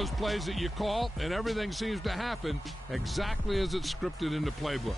those plays that you call, and everything seems to happen exactly as it's scripted in the playbook.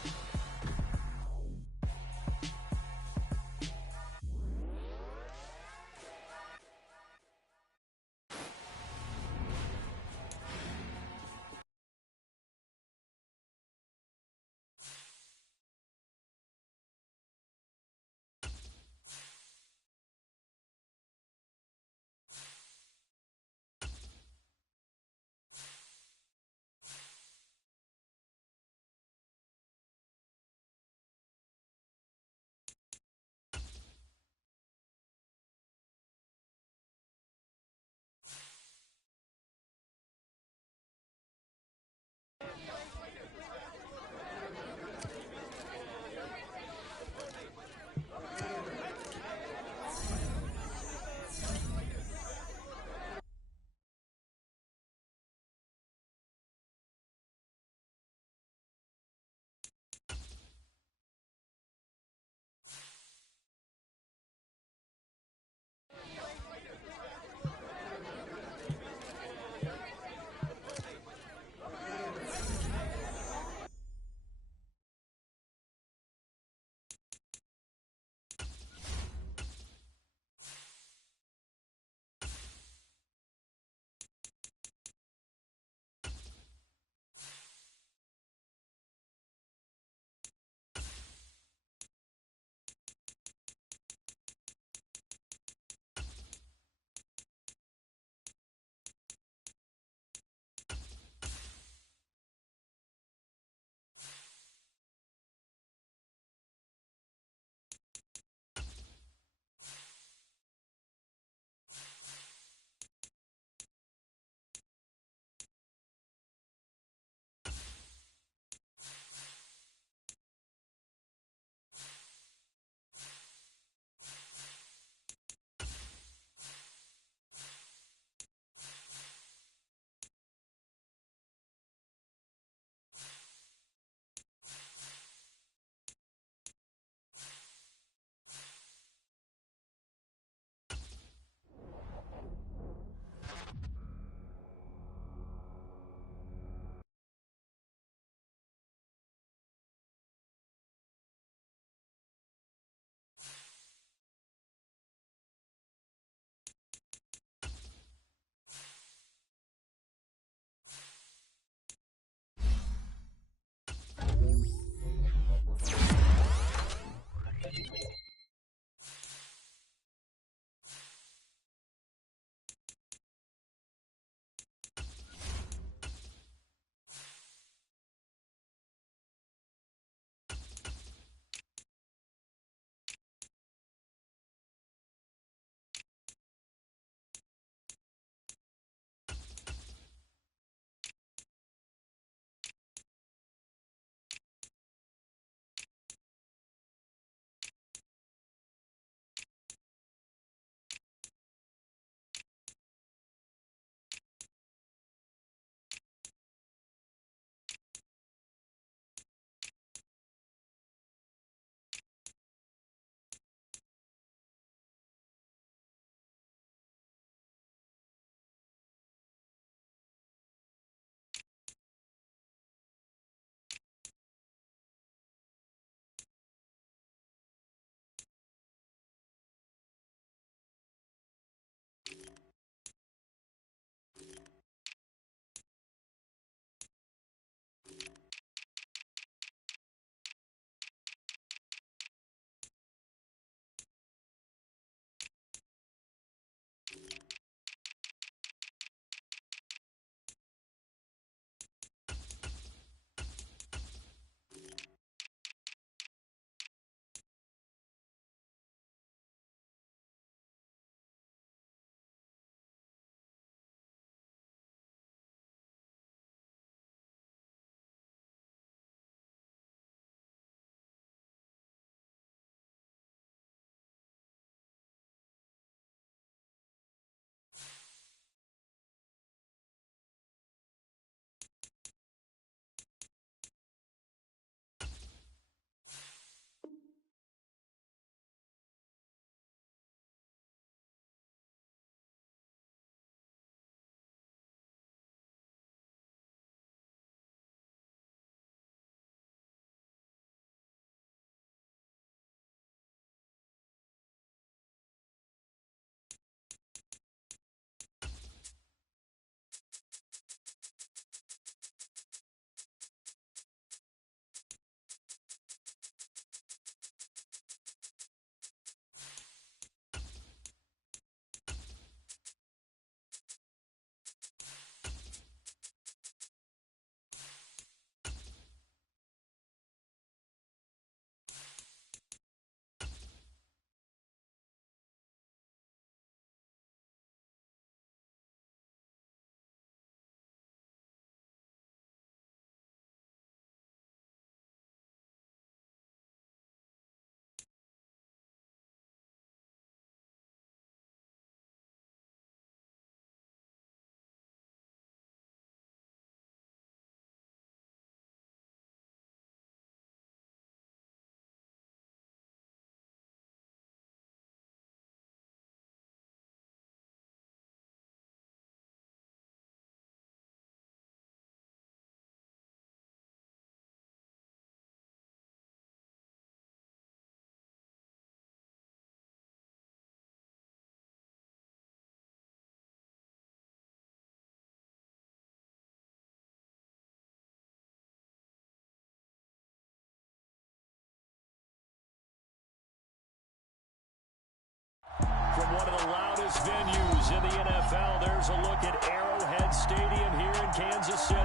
loudest venues in the NFL. There's a look at Arrowhead Stadium here in Kansas City.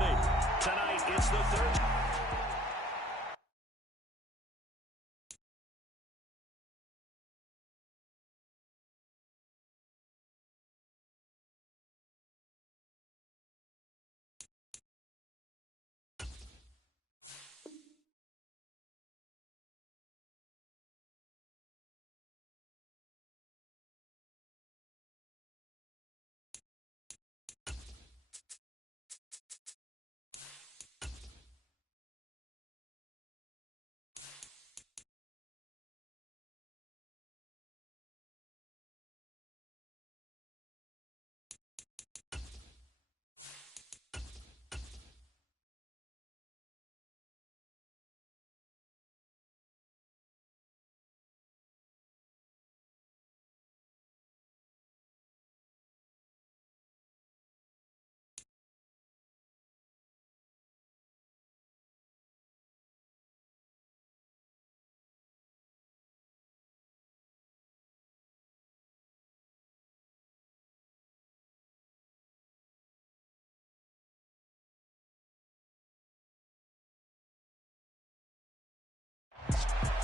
Tonight, it's the third.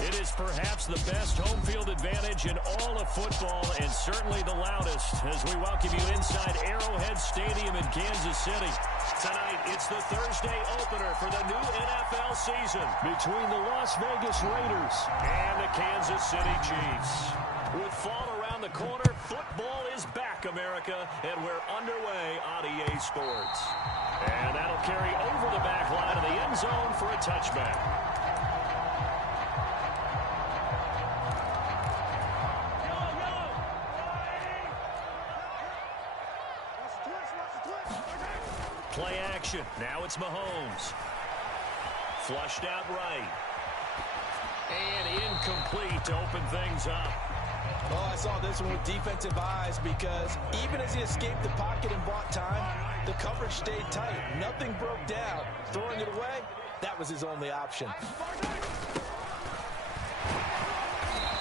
It is perhaps the best home field advantage in all of football, and certainly the loudest, as we welcome you inside Arrowhead Stadium in Kansas City. Tonight, it's the Thursday opener for the new NFL season between the Las Vegas Raiders and the Kansas City Chiefs. With fall around the corner, football is back, America, and we're underway on EA Sports. And that'll carry over the back line of the end zone for a touchback. Play action. Now it's Mahomes. Flushed out right. And incomplete to open things up. Oh, I saw this one with defensive eyes because even as he escaped the pocket and bought time, the coverage stayed tight. Nothing broke down. Throwing it away, that was his only option.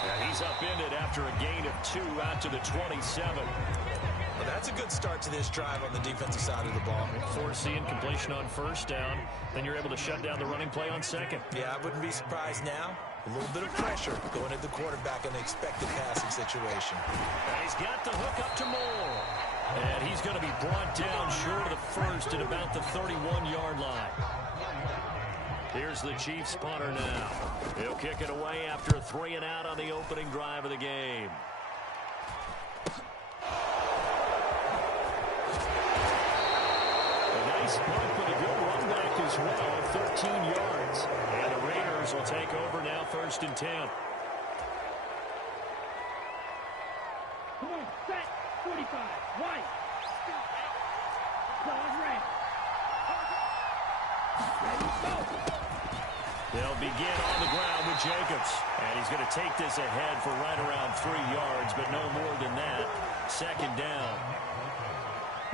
And he's upended after a gain of 2 out to the 27. Well, that's a good start to this drive on the defensive side of the ball. Forcing completion on first down. Then you're able to shut down the running play on second. Yeah, I wouldn't be surprised now. A little bit of pressure going at the quarterback in the expected passing situation. And he's got the hook up to Moore. And he's going to be brought down short of the first at about the 31-yard line. Here's the Chiefs punter now. He'll kick it away after a 3 and out on the opening drive of the game. Nice punt with a good run back as well of 13 yards. And the Raiders will take over now, 1st and 10. Come on, set, 45, white. Pause red. Ready, go. They'll begin on the ground with Jacobs. And he's going to take this ahead for right around 3 yards, but no more than that. 2nd down.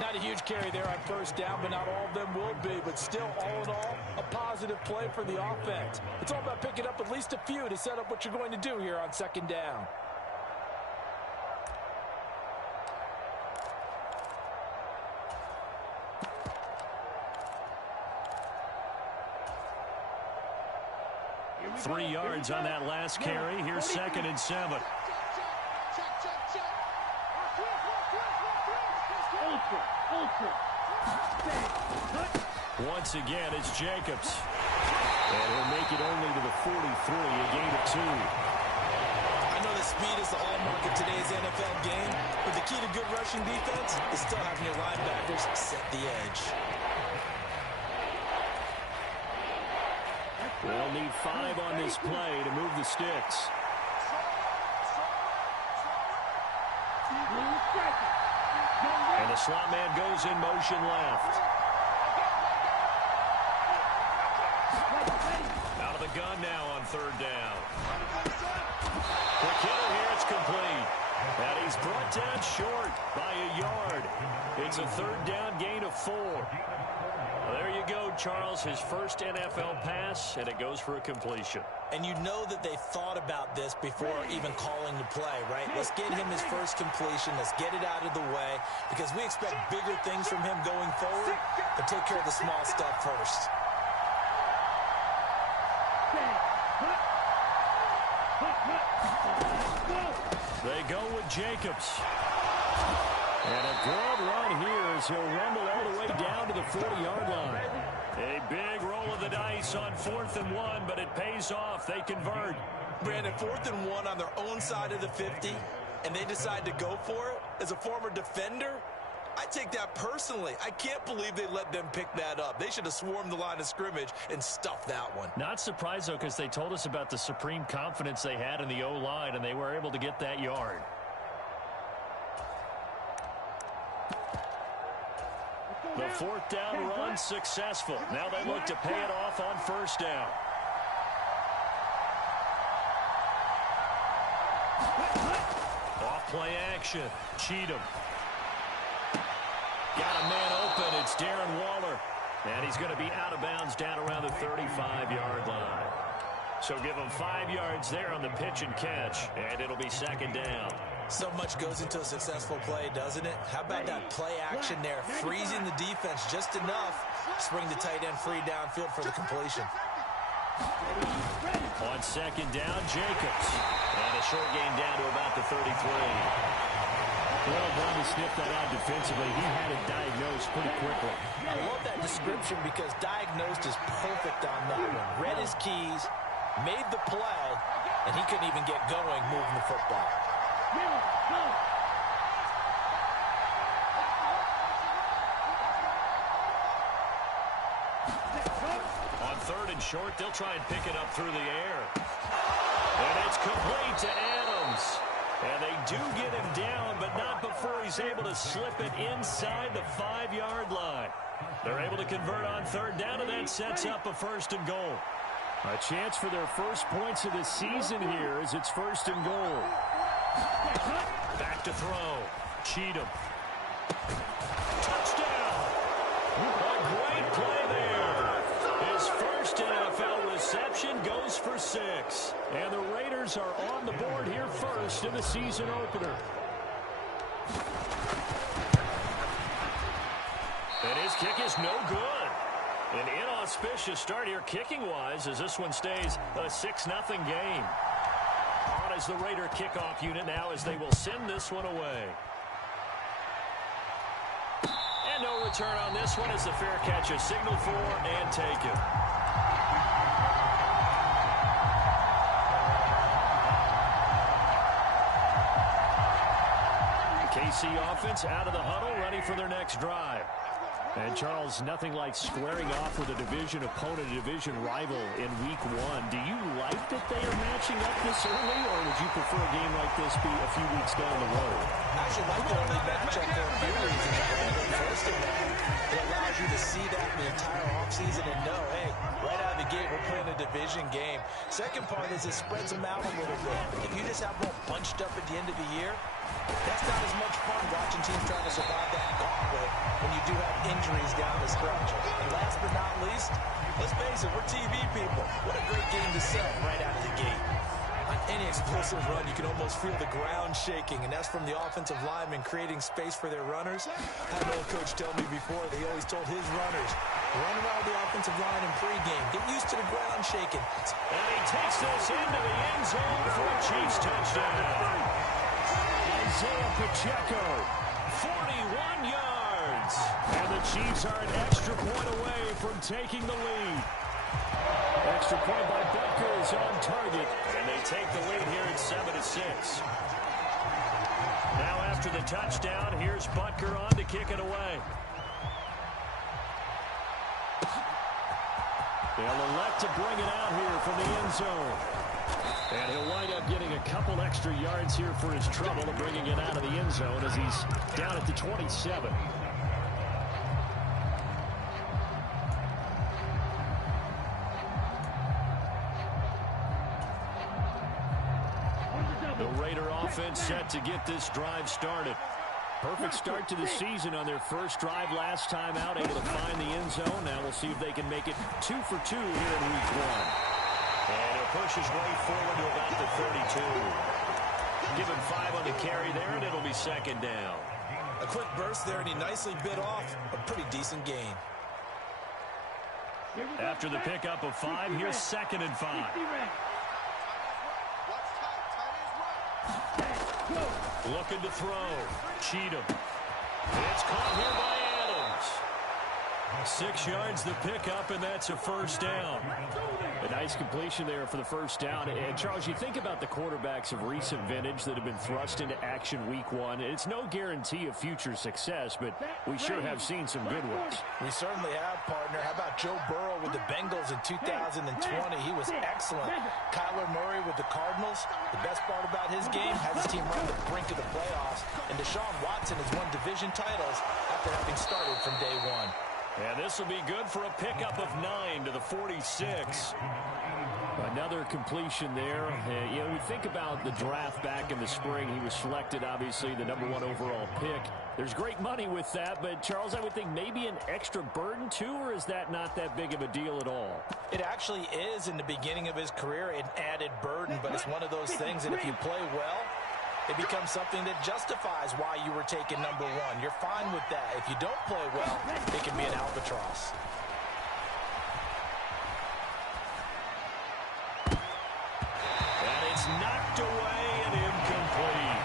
Not a huge carry there on first down, but not all of them will be. But still, all in all, a positive play for the offense. It's all about picking up at least a few to set up what you're going to do here on 2nd down. Three yards on that last carry. Here's 2nd and 7. Once again, it's Jacobs. And he'll make it only to the 43, a gain of 2. I know that speed is the hallmark of today's NFL game, but the key to good rushing defense is still having your linebackers set the edge. They'll need 5 on this play to move the sticks. And the slot man goes in motion left. Out of the gun now on 3rd down. Quick hitter here, it's complete. And he's brought down short by a yard. It's a 3rd down gain of 4. Well, there you go, Charles, his first NFL pass, and it goes for a completion. And you know that they thought about this before even calling the play, right? Let's get him his first completion. Let's get it out of the way because we expect bigger things from him going forward, but take care of the small stuff first. They go with Jacobs. And a good run here as he'll rumble all the way down to the 40-yard line. A big roll of the dice on 4th and 1, but it pays off. They convert. Brandon, 4th and 1 on their own side of the 50, and they decide to go for it. As a former defender, I take that personally. I can't believe they let them pick that up. They should have swarmed the line of scrimmage and stuffed that one. Not surprised, though, because they told us about the supreme confidence they had in the O-line, and they were able to get that yard. The 4th down run successful. Now they look to pay it off on 1st down. Off play action. Cheatham. Got a man open. It's Darren Waller. And he's going to be out of bounds down around the 35-yard line. So give him 5 yards there on the pitch and catch, and it'll be 2nd down. So much goes into a successful play, doesn't it? How about that play action there, freezing the defense just enough to bring the tight end free downfield for the completion. On 2nd down, Jacobs. And a short gain down to about the 33. Well done to sniff that out defensively. He had it diagnosed pretty quickly. I love that description because diagnosed is perfect on that one. Read his keys, made the play, and he couldn't even get going moving the football. On 3rd and short, they'll try and pick it up through the air. And it's complete to Adams. And they do get him down, but not before he's able to slip it inside the 5-yard line. They're able to convert on 3rd down, and that sets up a 1st and goal. A chance for their first points of the season here as it's 1st and goal. Back to throw. Cheatham. Touchdown! A great play there. His first NFL reception goes for 6. And the Raiders are on the board here first in the season opener. And his kick is no good. An inauspicious start here kicking-wise as this one stays a 6-0 game. On is the Raider kickoff unit now as they will send this one away. And no return on this one as the fair catch is signaled for and taken. KC offense out of the huddle, ready for their next drive. And, Charles, nothing like squaring off with a division opponent, a division rival in Week 1. Do you like that they are matching up this early, or would you prefer a game like this be a few weeks down the road? I actually like the early matchup for a few reasons. First of all, it allows you to see that the entire offseason and know, hey, right out of the gate, we're playing a division game. Second part is it spreads them out a little bit. If you just have them all bunched up at the end of the year, that's not as much fun watching teams trying to survive that gauntlet when you do have injuries down the stretch. And last but not least, let's face it, we're TV people. What a great game to sell right out of the gate. On any explosive run, you can almost feel the ground shaking, and that's from the offensive linemen creating space for their runners. I had an old coach tell me before, he always told his runners, run around the offensive line in pregame. Get used to the ground shaking. And he takes this into the end zone for a Chiefs touchdown. Isaiah Pacheco, 41 yards. And the Chiefs are an extra point away from taking the lead. Extra point by Butker is on target. And they take the lead here at 7-6. Now after the touchdown, here's Butker on to kick it away. They'll elect to bring it out here from the end zone. And he'll wind up getting a couple extra yards here for his trouble of bringing it out of the end zone as he's down at the 27. The Raider offense set to get this drive started. Perfect start to the season on their first drive last time out, able to find the end zone. Now we'll see if they can make it 2 for 2 here in week 1. And he'll push his way forward to about the 32. Give him 5 on the carry there, and it'll be second down. A quick burst there, and he nicely bit off a pretty decent gain. After the pickup of 5, here's 2nd and 5. Looking to throw. Cheatham. It's caught here by Adams. 6 yards the pickup, and that's a first down. A nice completion there for the first down. And, Charles, you think about the quarterbacks of recent vintage that have been thrust into action week 1. It's no guarantee of future success, but we sure have seen some good ones. We certainly have, partner. How about Joe Burrow with the Bengals in 2020? He was excellent. Kyler Murray with the Cardinals. The best part about his game, has his team run the brink of the playoffs. And Deshaun Watson has won division titles after having started from day 1. And this will be good for a pickup of 9 to the 46. Another completion there. You know, we think about the draft back in the spring. He was selected, obviously, the #1 overall pick. There's great money with that, but, Charles, I would think maybe an extra burden, too, or is that not that big of a deal at all? It actually is in the beginning of his career, an added burden, but it's one of those things that if you play well, it becomes something that justifies why you were taken #1. You're fine with that. If you don't play well, it can be an albatross. And it's knocked away and incomplete.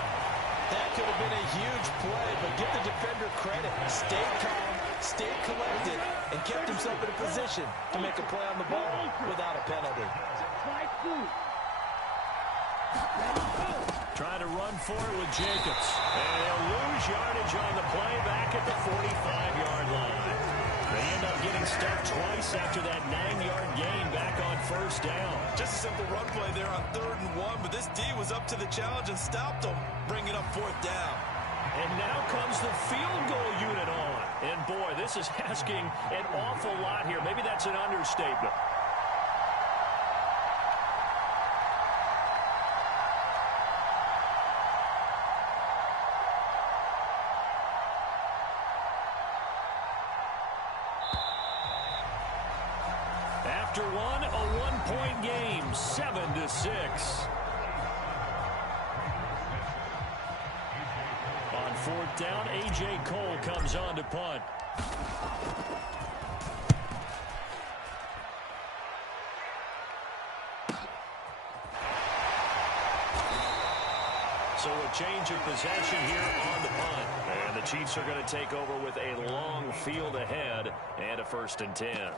That could have been a huge play, but give the defender credit. Stayed calm, stayed collected, and kept himself in a position to make a play on the ball without a penalty. Trying to run for it with Jacobs. And they'll lose yardage on the play back at the 45-yard line. They end up getting stuck twice after that 9-yard gain back on first down. Just a simple run play there on 3rd and 1, but this D was up to the challenge and stopped him, bringing up 4th down. And now comes the field goal unit on. And, boy, this is asking an awful lot here. Maybe that's an understatement. After one, a 1-point game, 7-6. On 4th down, A.J. Cole comes on to punt. So a change of possession here on the punt. And the Chiefs are going to take over with a long field ahead and a 1st and 10.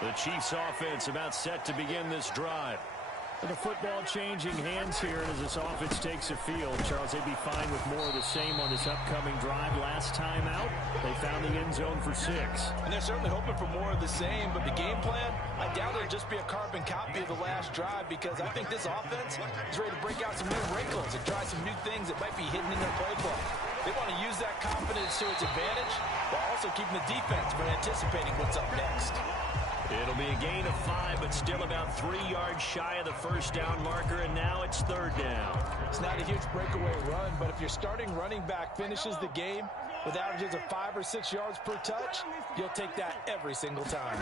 The Chiefs offense about set to begin this drive. The football changing hands here as this offense takes the field. Charles, they'd be fine with more of the same on this upcoming drive. Last time out, they found the end zone for 6. And they're certainly hoping for more of the same, but the game plan, I doubt it'll just be a carbon copy of the last drive, because I think this offense is ready to break out some new wrinkles and try some new things that might be hidden in their playbook. They want to use that confidence to its advantage while also keeping the defense from anticipating what's up next. It'll be a gain of 5, but still about 3 yards shy of the first down marker, and now it's 3rd down. It's not a huge breakaway run, but if your starting running back finishes the game with averages of 5 or 6 yards per touch, you'll take that every single time.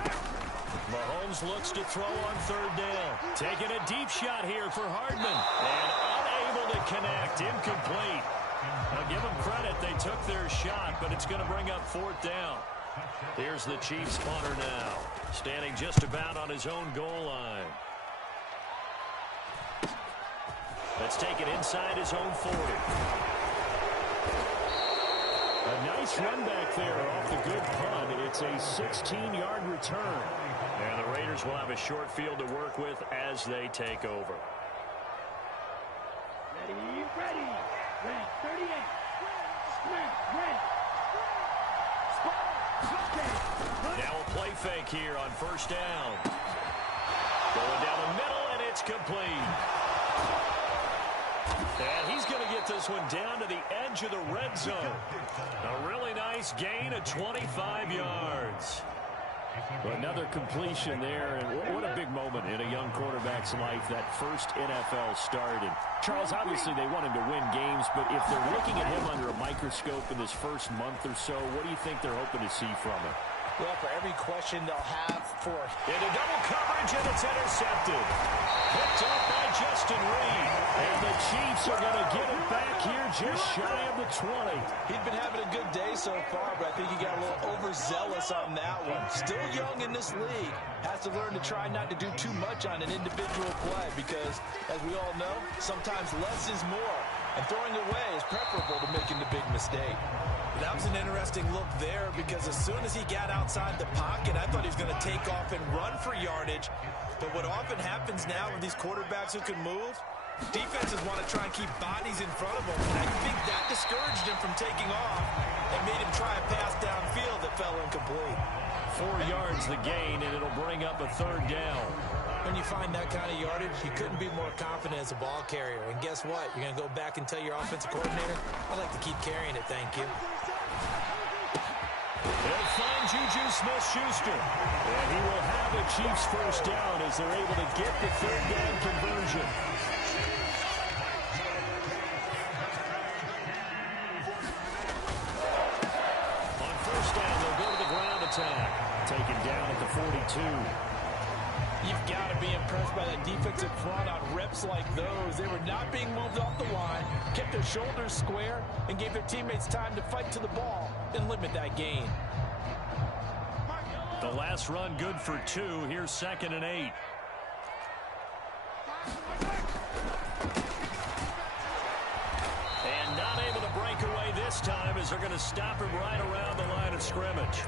Mahomes looks to throw on 3rd down. Taking a deep shot here for Hardman, and unable to connect, incomplete. I'll give them credit, they took their shot, but it's going to bring up 4th down. Here's the Chiefs punter now, standing just about on his own goal line. Let's take it inside his own 40. A nice run back there off the good punt. It's a 16-yard return. And the Raiders will have a short field to work with as they take over. Ready. Red 38. Snap, red. Now a play fake here on 1st down. Going down the middle, and it's complete. And he's going to get this one down to the edge of the red zone. A really nice gain of 25 yards. Another completion there, and what a big moment in a young quarterback's life, that first NFL start. And Charles, obviously they want him to win games, but if they're looking at him under a microscope in this first month or so, what do you think they're hoping to see from him? Well, for every question they'll have for into double coverage, and it's intercepted. Picked up by Justin Reed. And the Chiefs are going to get it back here just shy of the 20. He'd been having a good day so far, but I think he got a little overzealous on that one. Still young in this league. Has to learn to try not to do too much on an individual play because, as we all know, sometimes less is more. And throwing away is preferable to making the big mistake. That was an interesting look there because as soon as he got outside the pocket, I thought he was going to take off and run for yardage. But what often happens now with these quarterbacks who can move, defenses want to try and keep bodies in front of them. And I think that discouraged him from taking off and made him try a pass downfield that fell incomplete. 4 yards the gain, and it'll bring up a third down. When you find that kind of yardage, you couldn't be more confident as a ball carrier. And guess what? You're going to go back and tell your offensive coordinator, I'd like to keep carrying it, thank you. They'll find Juju Smith-Schuster. And he will have a Chiefs first down as they're able to get the third down conversion. On first down, they'll go to the ground attack. Taken down at the 42. You've got to be impressed by that defensive front on reps like those. They were not being moved off the line, kept their shoulders square, and gave their teammates time to fight to the ball and limit that gain. The last run good for 2. Here's 2nd and 8. And not able to break away this time as they're going to stop him right around the line of scrimmage.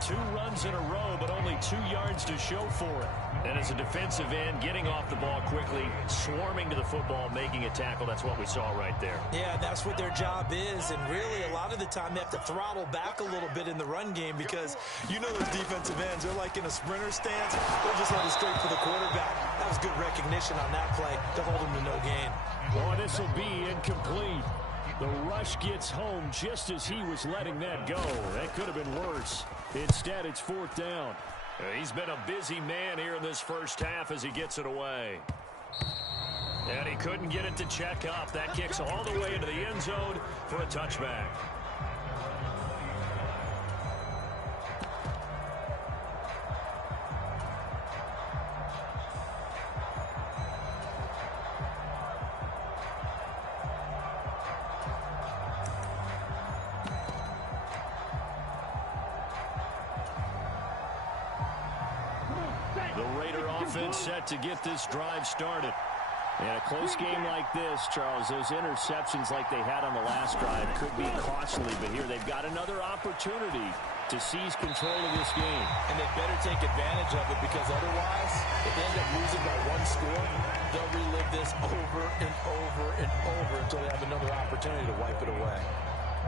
2 runs in a row, but only 2 yards to show for it. And as a defensive end, getting off the ball quickly, swarming to the football, making a tackle, that's what we saw right there. Yeah, that's what their job is, and really a lot of the time they have to throttle back a little bit in the run game because you know those defensive ends, they're like in a sprinter stance, they're just headed straight for the quarterback. That was good recognition on that play to hold him to no gain. Well, this will be incomplete. The rush gets home just as he was letting that go. That could have been worse. Instead, it's 4th down. He's been a busy man here in this first half as he gets it away. And he couldn't get it to check up. That kicks all the way into the end zone for a touchback. Set to get this drive started. In a close game like this, Charles, those interceptions like they had on the last drive could be costly, but here they've got another opportunity to seize control of this game. And they better take advantage of it because otherwise, if they end up losing by 1 score, they'll relive this over and over and over until they have another opportunity to wipe it away.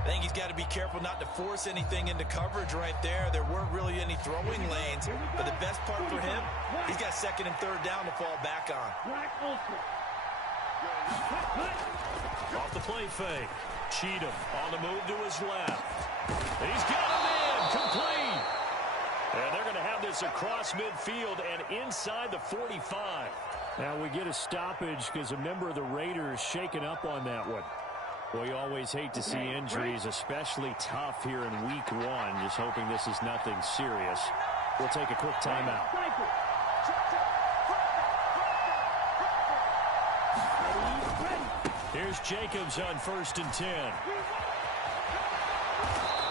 I think he's got to be careful not to force anything into coverage right there. There weren't really any throwing lanes, but the best part for him, he's got 2nd and 3rd down to fall back on. Off the play fake. Cheatham on the move to his left. And he's got him in. Complete. And they're going to have this across midfield and inside the 45. Now we get a stoppage because a member of the Raiders shaken up on that one. Well, you always hate to see injuries, especially tough here in week 1. Just hoping this is nothing serious. We'll take a quick timeout. Here's Jacobs on 1st and 10.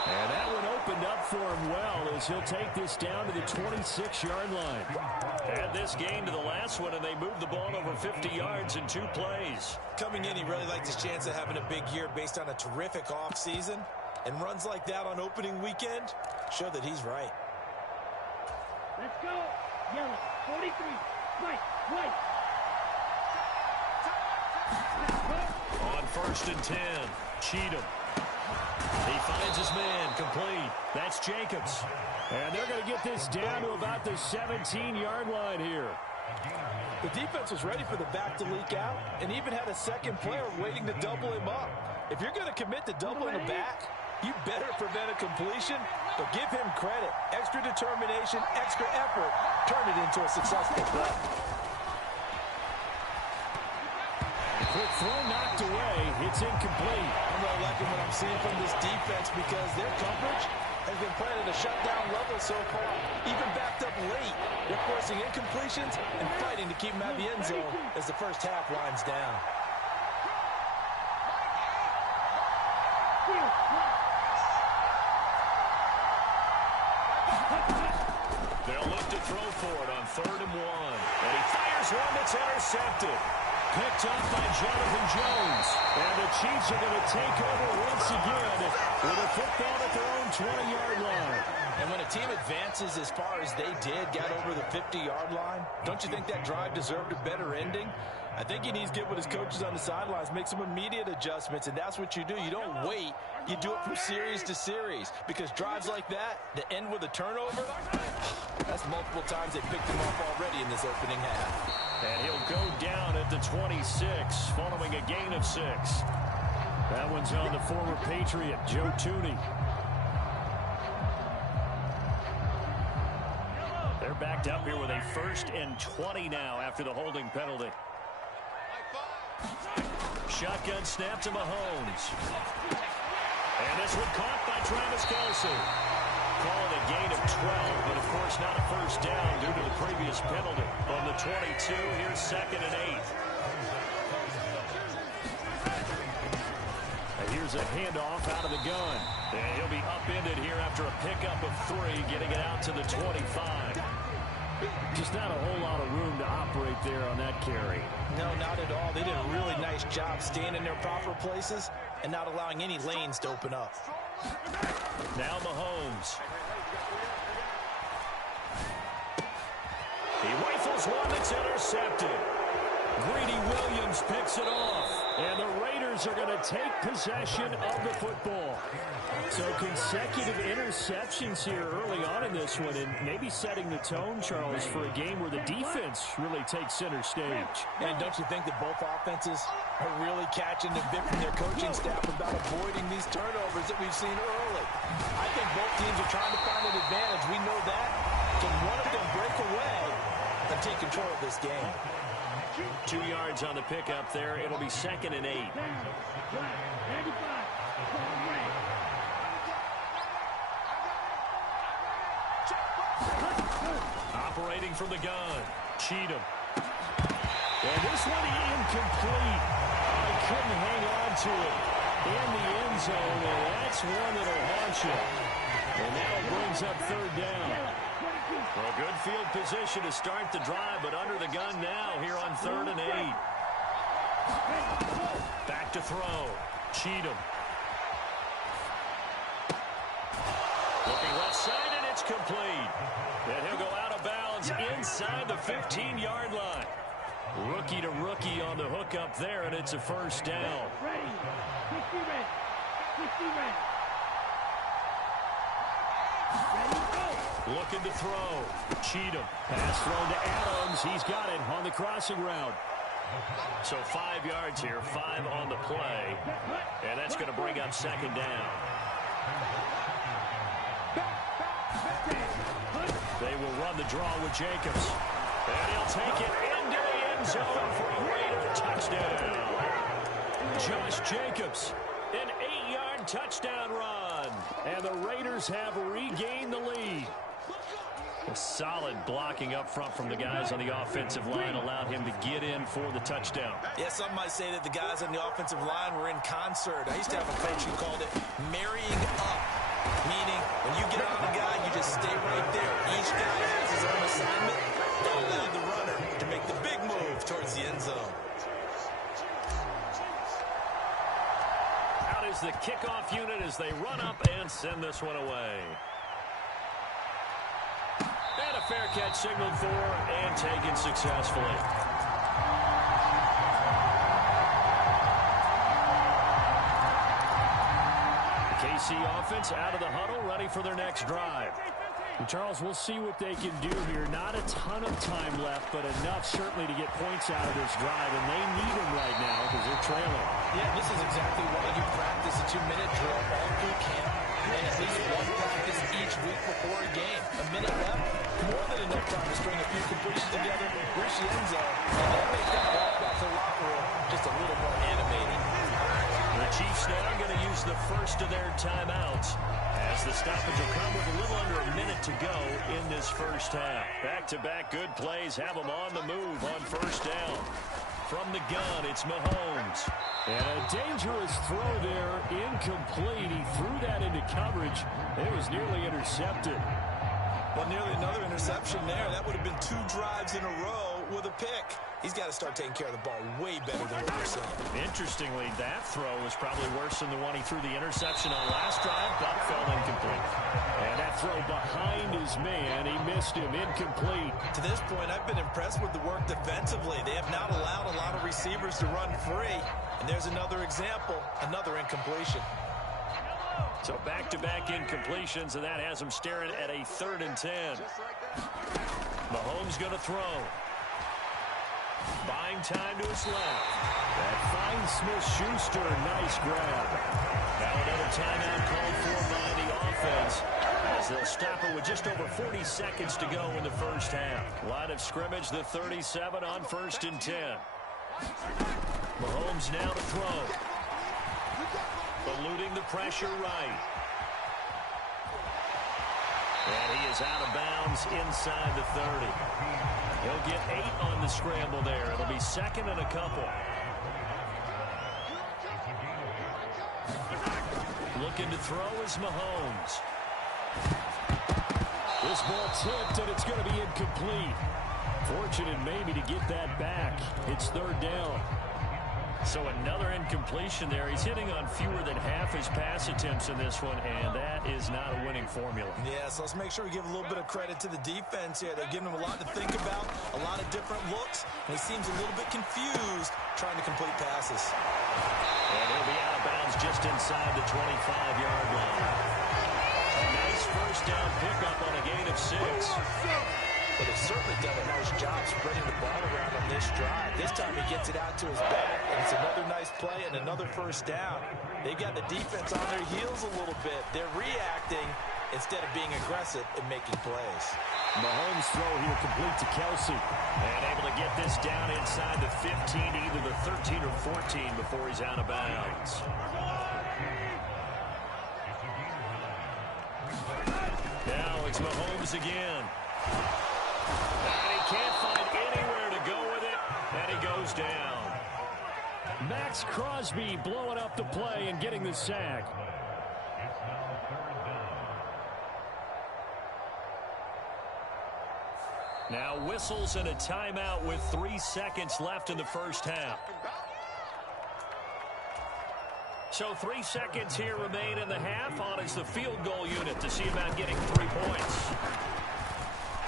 And that one opened up for him well as he'll take this down to the 26-yard line. Add this game to the last one, and they moved the ball over 50 yards in 2 plays. Coming in, he really likes his chance of having a big year based on a terrific offseason. And runs like that on opening weekend show that he's right. Let's go. Yellow, 43. White. On 1st and 10, Cheatham. He finds his man, complete. That's Jacobs. And they're going to get this down to about the 17-yard line here. The defense was ready for the back to leak out and even had a second player waiting to double him up. If you're going to commit to doubling a back, You better prevent a completion, but give him credit. Extra determination, extra effort, turn it into a successful play. Quick throw knocked away. It's incomplete. I'm really liking what I'm seeing from this defense because their coverage has been playing at a shutdown level so far, even backed up late. They're forcing incompletions and fighting to keep them out of the end zone as the first half winds down. They'll look to throw for it on 3rd and 1. And he fires one that's intercepted. Picked up by Jonathan Jones. And the Chiefs are going to take over once again with a football at their own 20-yard line. And when a team advances as far as they did, got over the 50-yard line, don't you think that drive deserved a better ending? I think he needs to get with his coaches on the sidelines, make some immediate adjustments, and that's what you do. You don't wait. You do it from series to series, because drives like that end with a turnover, that's multiple times they picked him off already in this opening half. And he'll go down at the 26, following a gain of 6. That one's on the former Patriot, Joe Tooney. They're backed up here with a 1st and 20 now after the holding penalty. Shotgun snap to Mahomes. And this one caught by Travis Kelce. Call it a gain of 12, but of course not a first down due to the previous penalty. On the 22, here's 2nd and 8. And here's a handoff out of the gun. And he'll be upended here after a pickup of 3, getting it out to the 25. Just not a whole lot of room to operate there on that carry. No, not at all. They did a really nice job staying in their proper places and not allowing any lanes to open up. Now Mahomes. He rifles one that's intercepted. Greedy Williams picks it off. And the Raiders are going to take possession of the football. So consecutive interceptions here early on in this one, and maybe setting the tone, Charles, for a game where the defense really takes center stage. And don't you think that both offenses are really catching the bit from their coaching staff about avoiding these turnovers that we've seen early? I think both teams are trying to find an advantage. We know that. Can one of them break away and take control of this game? 2 yards on the pickup there. It'll be 2nd and 8. Operating from the gun. Cheatham. And this one incomplete. I couldn't hang on to it in the end zone, and that's one that'll haunt you. And now it brings up 3rd down. Well, good field position to start the drive, but under the gun now here on 3rd and 8. Back to throw. Cheatham. Looking left side, and it's complete. And he'll go out of bounds inside the 15-yard line. Rookie to rookie on the hook up there, and it's a first down. Looking to throw. Cheatham. Pass thrown to Adams. He's got it on the crossing route. So 5 yards here, 5 on the play. And that's going to bring up 2nd down. They will run the draw with Jacobs. And he'll take it into the end zone for a Raider touchdown. Josh Jacobs, an 8-yard touchdown run. And the Raiders have regained the lead. A solid blocking up front from the guys on the offensive line allowed him to get in for the touchdown. Yeah, some might say that the guys on the offensive line were in concert. I used to have a coach who called it marrying up, meaning when you get on a guy, you just stay right there. Each guy has his own assignment. That allowed the runner to make the big move towards the end zone. Out is the kickoff unit as they run up and send this one away. And a fair catch signaled for and taken successfully. The KC offense out of the huddle, ready for their next drive. Charles, we'll see what they can do here. Not a ton of time left, but enough certainly to get points out of this drive, and they need them right now because they're trailing. Yeah, this is exactly why you practice a 2-minute drill all through camp and at least one practice each week before a game. A minute left, more than enough time to string a few completions together, reach the end zone, and then make that walk back to the locker room just a little more animating. The Chiefs now going to use the first of their timeouts, as the stoppage will come with a little under a minute to go in this first half. Back-to-back good plays have them on the move on first down. From the gun, it's Mahomes. And a dangerous throw there, incomplete. He threw that into coverage. It was nearly intercepted. Well, nearly another interception there. That would have been 2 drives in a row with a pick. He's got to start taking care of the ball way better than what we're seeing. Interestingly, that throw was probably worse than the one he threw the interception on last drive, but fell incomplete. And that throw behind his man, he missed him, incomplete. To this point, I've been impressed with the work defensively. They have not allowed a lot of receivers to run free. And there's another example, another incompletion. So back-to-back incompletions, and that has him staring at a 3rd and 10. Mahomes going to throw. Buying time to his left. That finds Smith-Schuster. Nice grab. Now another timeout called for by the offense, as they'll stop it with just over 40 seconds to go in the first half. Line of scrimmage, the 37 on 1st and 10. Mahomes now to throw. Eluding the pressure right. And he is out of bounds inside the 30. He'll get 8 on the scramble there. It'll be 2nd and a couple. Looking to throw is Mahomes. This ball tipped, and it's going to be incomplete. Fortunate maybe to get that back. It's 3rd down. So another incompletion there. He's hitting on fewer than half his pass attempts in this one, and that is not a winning formula. Yes, let's make sure we give a little bit of credit to the defense here. They're giving him a lot to think about, a lot of different looks, and he seems a little bit confused trying to complete passes. And he'll be out of bounds just inside the 25-yard line. A nice first down pickup on a gain of 6. But they've certainly done a nice job spreading the ball around on this drive. This time he gets it out to his back, and it's another nice play and another first down. They've got the defense on their heels a little bit. They're reacting instead of being aggressive and making plays. Mahomes' throw here complete to Kelsey. And able to get this down inside the 15, either the 13 or 14 before he's out of bounds. Now it's Mahomes again. And he can't find anywhere to go with it, and he goes down. Max Crosby blowing up the play and getting the sack. Now whistles and a timeout with 3 seconds left in the first half. So 3 seconds here remain in the half. On is the field goal unit to see about getting 3 points.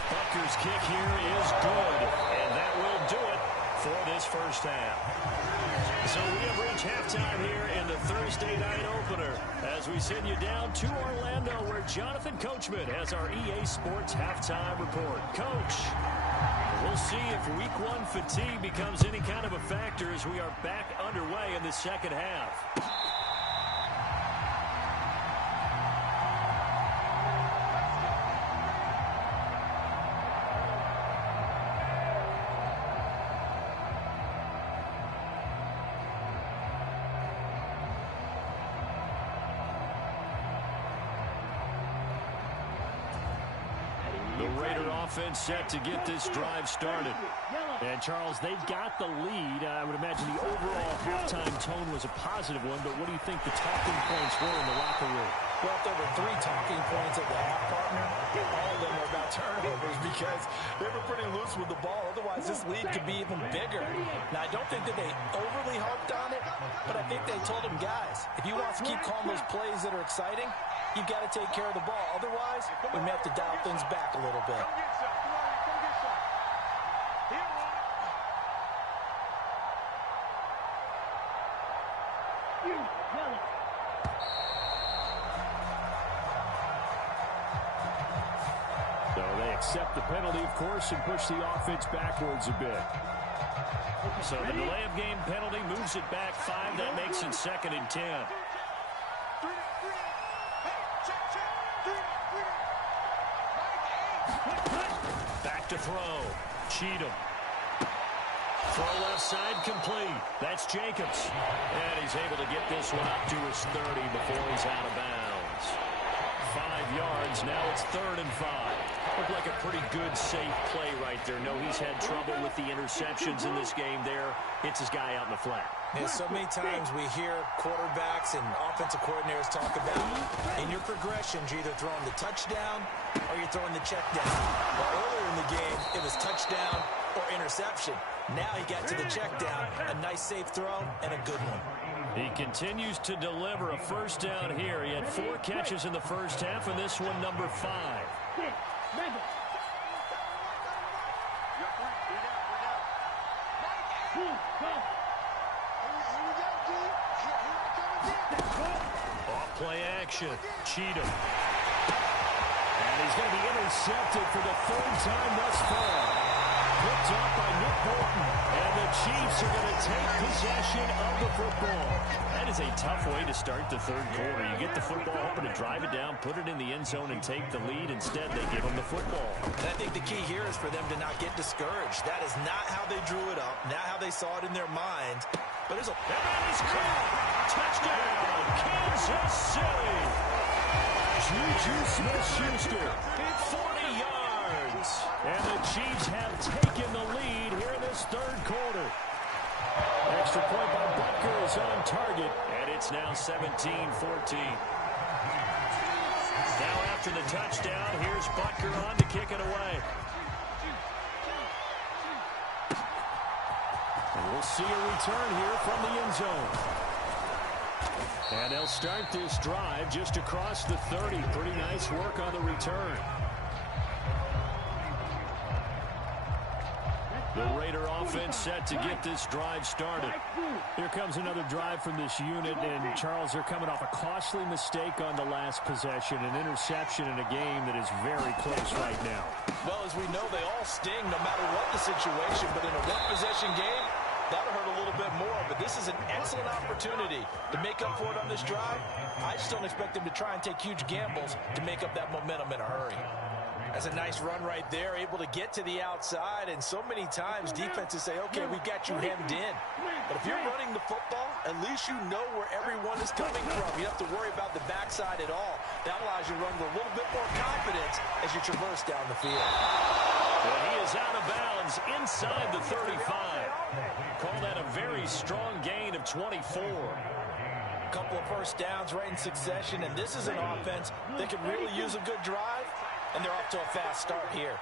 Butker's kick here is good, and that will do it for this first half. So we have reached halftime here in the Thursday night opener as we send you down to Orlando, where Jonathan Coachman has our EA Sports halftime report. Coach, we'll see if Week 1 fatigue becomes any kind of a factor as we are back underway in the second half. Offense set to get this drive started. And, Charles, they've got the lead. I would imagine the overall halftime tone was a positive one, but what do you think the talking points were in the locker room? Well, if there were 3 talking points at the half, partner, all of them were about turnovers because they were pretty loose with the ball. Otherwise, this lead could be even bigger. Now, I don't think that they overly harped on it, but I think they told them, guys, if you want to keep calling those plays that are exciting, you've got to take care of the ball. Otherwise, we may have to dial things back a little bit. accept the penalty, of course, and push the offense backwards a bit. So the delay of game penalty moves it back 5. That makes it 2nd and 10. Back to throw. Cheatham. Throw left side complete. That's Jacobs. And he's able to get this one up to his 30 before he's out of bounds. 5 yards. Now it's 3rd and 5. Looked like a pretty good, safe play right there. No, he's had trouble with the interceptions in this game there. Hits his guy out in the flat. Yeah, so many times we hear quarterbacks and offensive coordinators talk about in your progressions, you're either throwing the touchdown or you're throwing the check down. Well, earlier in the game, it was touchdown or interception. Now he got to the check down. A nice, safe throw and a good one. He continues to deliver a first down here. He had 4 catches in the first half, and this one number 5. Off play action. Cheatham. And he's going to be intercepted for the 3rd time thus far. Picked up by Nick Bolton. And the Chiefs are going to take possession of the football. That is a tough way to start the 3rd quarter. You get the football hoping to drive it down, put it in the end zone, and take the lead. Instead, they give them the football. And I think the key here is for them to not get discouraged. That is not how they drew it up, not how they saw it in their minds. But there's a... And that is caught! Touchdown, Kansas City! Juju Smith-Schuster. 40 yards. And the Chiefs have taken the lead here in this 3rd quarter. Extra point by Butker is on target. And it's now 17-14. Now after the touchdown, here's Butker on to kick it away. And we'll see a return here from the end zone. And they'll start this drive just across the 30. Pretty nice work on the return. The Raider offense set to get this drive started. Here comes another drive from this unit, and Charles, they're coming off a costly mistake on the last possession, an interception in a game that is very close right now. Well, as we know, they all sting no matter what the situation, but in a one-possession game, that'll hurt a little bit more, but this is an excellent opportunity to make up for it on this drive. I just don't expect them to try and take huge gambles to make up that momentum in a hurry. That's a nice run right there, able to get to the outside, and so many times defenses say, okay, we've got you hemmed in. But if you're running the football, at least you know where everyone is coming from. You don't have to worry about the backside at all. That allows you to run with a little bit more confidence as you traverse down the field. Well, he is out of bounds inside the 35. Call that a very strong gain of 24. A couple of first downs right in succession, and this is an offense that can really use a good drive, and they're off to a fast start here.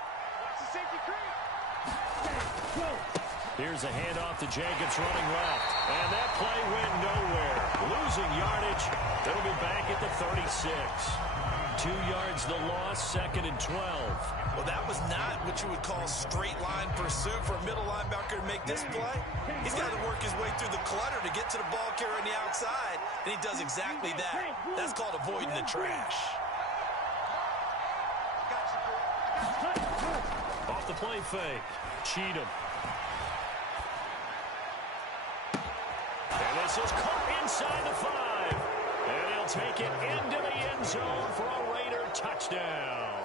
Here's a handoff to Jacobs running left, and that play went nowhere. Losing yardage. It'll be back at the 36. 2 yards the loss, 2nd and 12. Well, that was not what you would call straight line pursuit for a middle linebacker to make this play. He's got to work his way through the clutter to get to the ball carrier on the outside, and he does exactly that. That's called avoiding the trash. Off the play fake, Cheatham. And this is caught inside the 5. And he'll take it into the end zone for a Raider touchdown.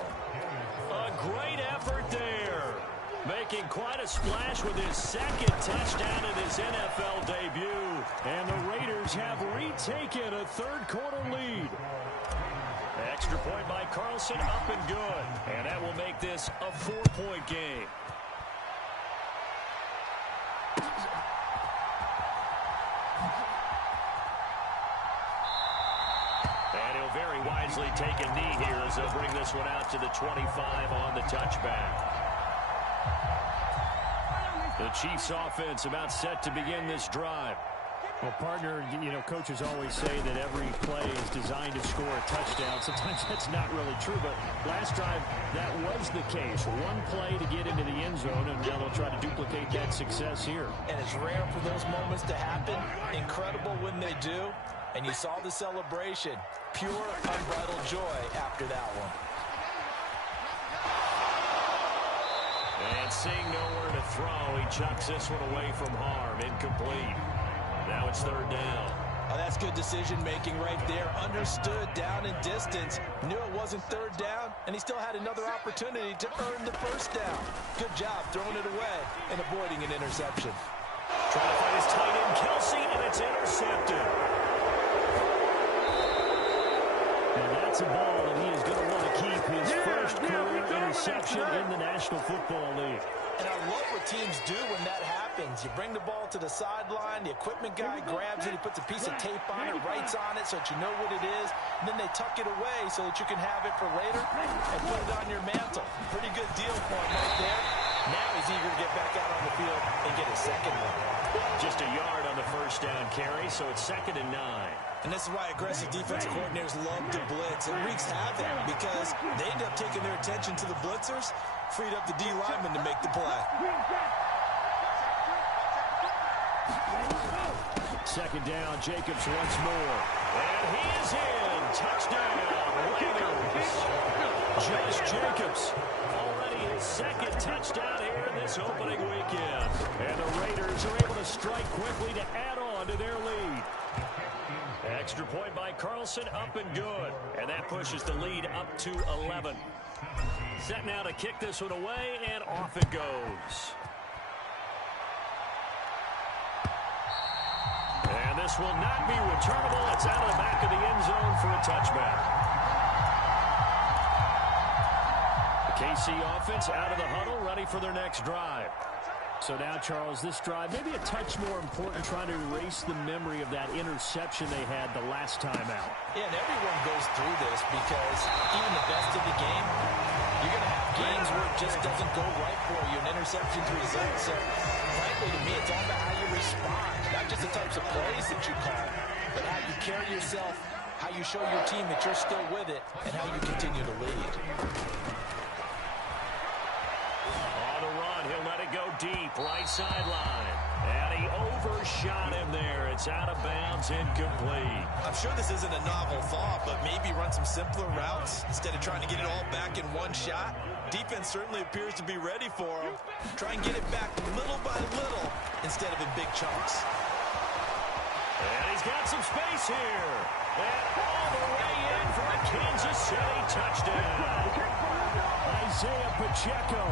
A great effort there. Making quite a splash with his 2nd touchdown in his NFL debut. And the Raiders have retaken a 3rd quarter lead. Extra point by Carlson, up and good. And that will make this a 4-point game. And he'll very wisely take a knee here as they'll bring this one out to the 25 on the touchback. The Chiefs offense about set to begin this drive. Well, partner, you know, coaches always say that every play is designed to score a touchdown. Sometimes that's not really true, but last drive, that was the case. One play to get into the end zone, and now they'll try to duplicate that success here. And it's rare for those moments to happen. Incredible when they do. And you saw the celebration. Pure, unbridled joy after that one. And seeing nowhere to throw, he chucks this one away from harm. Incomplete. Now it's third down. Oh, that's good decision-making right there. Understood down and distance. Knew it wasn't third down, and he still had another opportunity to earn the first down. Good job throwing it away and avoiding an interception. Trying to find his tight end, Kelsey, and it's intercepted. And that's a ball that he is going to want to keep his first career interception in the National Football League. And I love what teams do when that happens. You bring the ball to the sideline, the equipment guy grabs it, he puts a piece of tape on it, writes on it so that you know what it is, and then they tuck it away so that you can have it for later and put it on your mantle. Pretty good deal for him right there. Now he's eager to get back out on the field and get his second one. Just a yard on the first down carry, so it's 2nd and 9. And this is why aggressive defensive coordinators love to blitz. It wreaks havoc because they end up taking their attention to the blitzers, freed up the D lineman to make the play. 2nd down, Jacobs once more. And he is in. Touchdown, Raiders. Josh Jacobs, already his 2nd touchdown here this opening weekend. And the Raiders are able to strike quickly to add on to their lead. Extra point by Carlson, up and good. And that pushes the lead up to 11. Set now to kick this one away, and off it goes. And this will not be returnable. It's out of the back of the end zone for a touchback. The KC offense out of the huddle, ready for their next drive. So now, Charles, this drive maybe a touch more important, trying to erase the memory of that interception they had the last time out. Yeah, and everyone goes through this because even the best of the game, you're going to have games where it just doesn't go right for you, and interceptions result. So, frankly, to me, it's all about how you respond, not just the types of plays that you call, but how you carry yourself, how you show your team that you're still with it, and how you continue to lead. He'll let it go deep, right sideline. And he overshot him there. It's out of bounds, incomplete. I'm sure this isn't a novel thought, but maybe run some simpler routes instead of trying to get it all back in one shot. Defense certainly appears to be ready for him. Try and get it back little by little instead of in big chunks. And he's got some space here. And all the way in for a Kansas City touchdown. Isaiah Pacheco.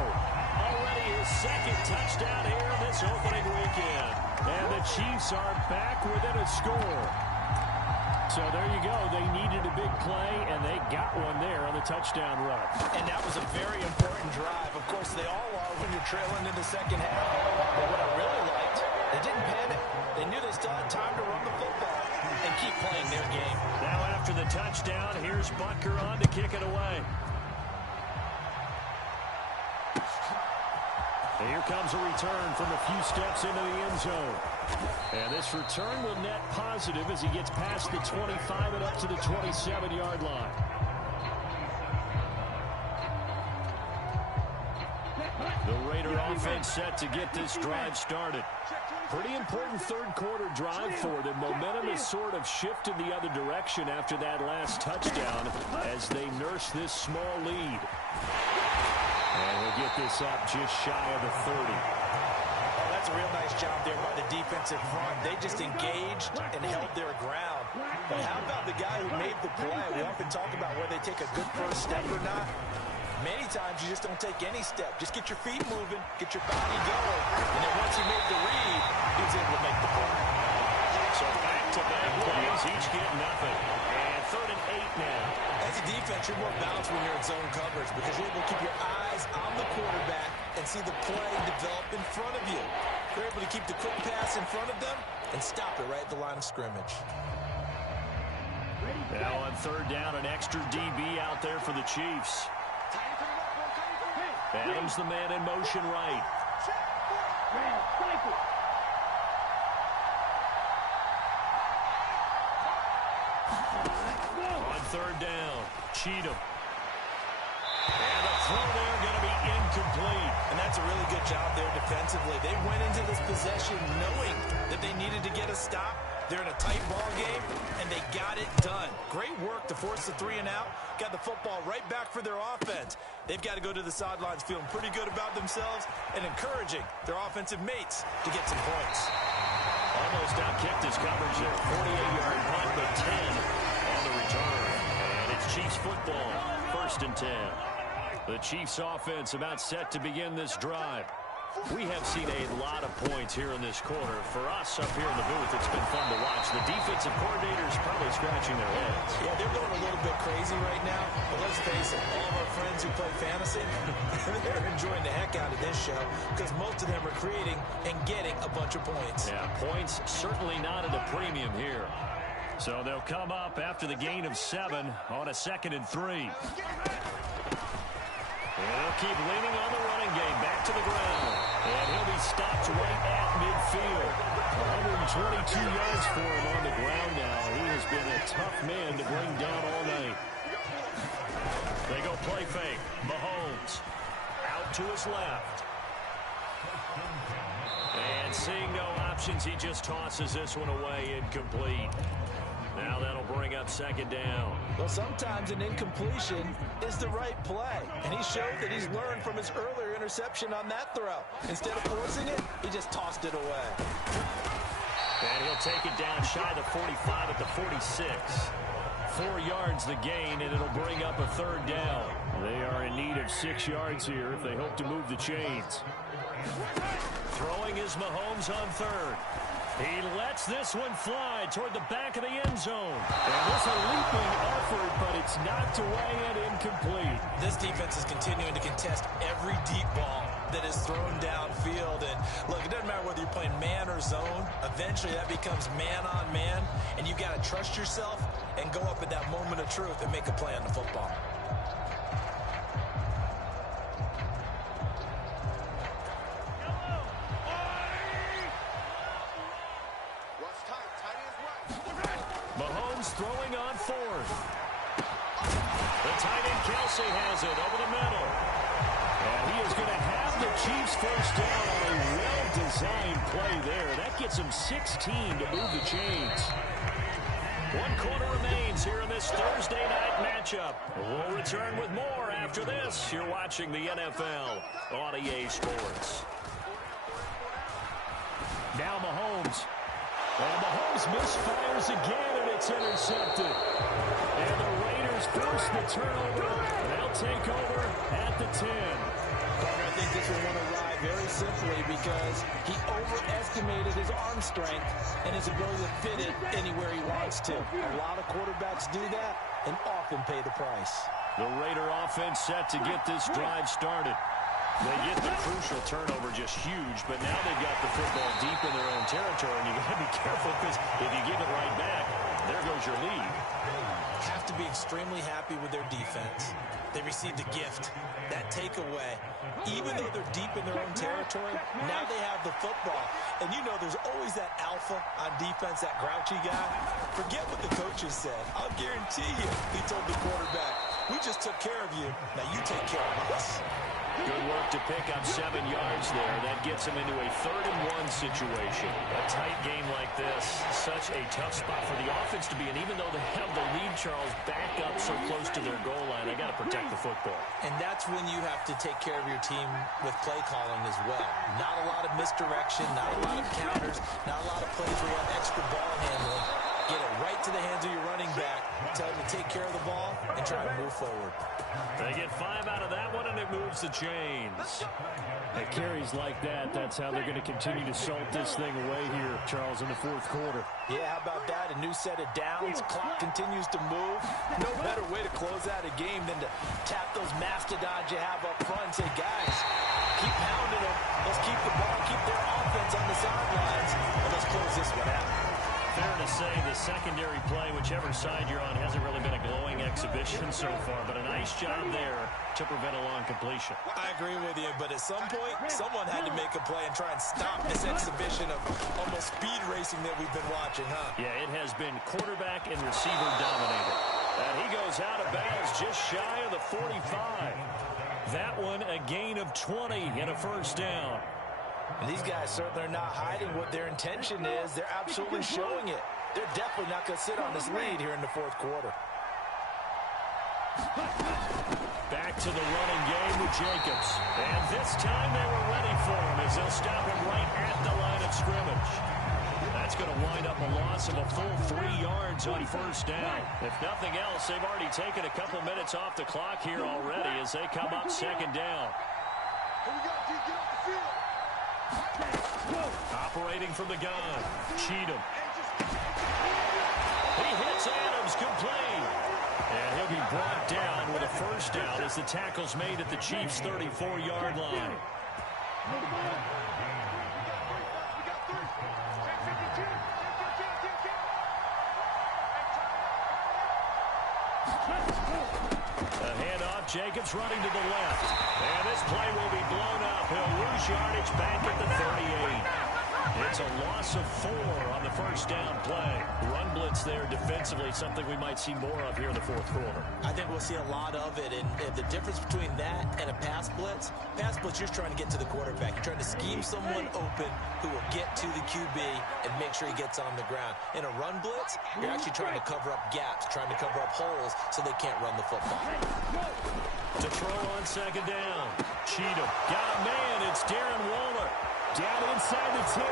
Already his 2nd touchdown here this opening weekend. And the Chiefs are back within a score. So there you go. They needed a big play, and they got one there on the touchdown run. And that was a very important drive. Of course, they all are when you're trailing in the second half. But what I really liked, they didn't panic. They knew they still had time to run the football and keep playing their game. Now after the touchdown, here's Butker on to kick it away. And here comes a return from a few steps into the end zone. And this return will net positive as he gets past the 25 and up to the 27-yard line. The Raider offense set to get this drive started. Pretty important third-quarter drive for them. Momentum has sort of shifted the other direction after that last touchdown as they nurse this small lead. And we'll get this up just shy of the 30. Oh, that's a real nice job there by the defensive front. They just engaged and held their ground. But how about the guy who made the play? We often talk about whether they take a good first step or not. Many times you just don't take any step. Just get your feet moving, get your body going. And then once he made the read, he was able to make the play. So back-to-back plays, each get nothing. And 3rd and 8 now. As a defense, you're more balanced when you're in zone coverage because you're able to keep your eyes on the quarterback and see the play develop in front of you. You're able to keep the quick pass in front of them and stop it right at the line of scrimmage. Now on 3rd down, an extra DB out there for the Chiefs. Adams the man in motion right. On 3rd down, Cheatham. And the throw there going to be incomplete. And that's a really good job there defensively. They went into this possession knowing that they needed to get a stop, They're in a tight ball game, and they got it done. Great work to force the 3 and out. Got the football right back for their offense. They've got to go to the sidelines feeling pretty good about themselves and encouraging their offensive mates to get some points. Almost out-kicked his coverage there. 48-yard punt, but 10 on the return. And it's Chiefs football, 1st and 10. The Chiefs offense about set to begin this drive. We have seen a lot of points here in this quarter. For us up here in the booth, it's been fun to watch. The defensive coordinators probably scratching their heads. Yeah, they're going a little bit crazy right now. But let's face it, all of our friends who play fantasy, they're enjoying the heck out of this show because most of them are creating and getting a bunch of points. Yeah, points certainly not at a premium here. So they'll come up after the gain of 7 on a 2nd and 3. And they'll keep leaning on the running game back to the ground. And he'll be stopped right at midfield. 122 yards for him on the ground now. He has been a tough man to bring down all night. They go play fake. Mahomes out to his left. And seeing no options, he just tosses this one away incomplete. Now that'll bring up 2nd down. Well, sometimes an incompletion is the right play. And he showed that he's learned from his earlier interception on that throw. Instead of forcing it, he just tossed it away. And he'll take it down shy of the 45 at the 46. 4 yards the gain, and it'll bring up a 3rd down. They are in need of 6 yards here if they hope to move the chains. Throwing is Mahomes on 3rd. He lets this one fly toward the back of the end zone. And this a leaping effort, but it's knocked away and incomplete. This defense is continuing to contest every deep ball that is thrown downfield. And look, it doesn't matter whether you're playing man or zone. Eventually that becomes man on man. And you've got to trust yourself and go up at that moment of truth and make a play on the football. Mahomes throwing on 4th. The tight end Kelsey has it over the middle. And he is going to have the Chiefs 1st down on a well-designed play there. That gets him 16 to move the chains. 1 quarter remains here in this Thursday night matchup. We'll return with more after this. You're watching the NFL on EA Sports. Now Mahomes. And Mahomes misfires again, and it's intercepted. And the Raiders force the turnover. They'll take over at the 10. Carter, I think this will want to ride very simply because he overestimated his arm strength and his ability to fit it anywhere he wants to. A lot of quarterbacks do that and often pay the price. The Raider offense set to get this drive started. They get the crucial turnover just huge, but now they've got the football deep in their own territory, and you got to be careful because if you give it right back, there goes your lead. Have to be extremely happy with their defense. They received a gift, that takeaway. Even though they're deep in their own territory, now they have the football. And you know there's always that alpha on defense, that grouchy guy. Forget what the coaches said. I'll guarantee you, he told the quarterback, we just took care of you. Now you take care of us. Good work to pick up 7 yards there. That gets him into a 3rd and 1 situation. A tight game like this, such a tough spot for the offense to be in. Even though they have the lead, Charles, back up so close to their goal line, they got to protect the football. And that's when you have to take care of your team with play calling as well. Not a lot of misdirection, not a lot of counters, not a lot of plays where you have extra ball handling. Get it right to the hands of your running back. Tell him to take care of the ball and try to move forward. They get 5 out of that one, and it moves the chains. At carries like that, that's how they're going to continue to salt this thing away here, Charles, in the 4th quarter. Yeah, how about that? A new set of downs. Clock continues to move. No better way to close out a game than to tap those mastodons you have up front and say, guys, keep pounding them. Let's keep the ball, keep their offense on the sidelines, and let's close this one out. Fair to say the secondary play, whichever side you're on, hasn't really been a glowing exhibition so far, but a nice job there to prevent a long completion. I agree with you, but at some point, someone had to make a play and try and stop this exhibition of almost speed racing that we've been watching, huh? Yeah, it has been quarterback and receiver dominated. And he goes out of bounds just shy of the 45. That one a gain of 20 and a 1st down. And these guys certainly are not hiding what their intention is. They're absolutely showing it. They're definitely not going to sit on this lead here in the fourth quarter. Back to the running game with Jacobs. And this time they were ready for him as they'll stop him right at the line of scrimmage. That's going to wind up a loss of a full 3 yards on first down. If nothing else, they've already taken a couple minutes off the clock here already as they come up second down. Operating from the gun, Cheatham. He hits Adams complete. And he'll be brought down with a first down as the tackle's made at the Chiefs' 34-yard line. A handoff, Jacobs running to the left. And this play will be blown up. He'll lose yardage back at the 38. It's a loss of 4 on the first down play. Run blitz there defensively, something we might see more of here in the fourth quarter. I think we'll see a lot of it, and the difference between that and a pass blitz, you're trying to get to the quarterback. You're trying to scheme someone open who will get to the QB and make sure he gets on the ground. In a run blitz, you're actually trying to cover up gaps, trying to cover up holes so they can't run the football. To throw on second down, Cheatham got a man. It's Darren Waller. Down inside the 10,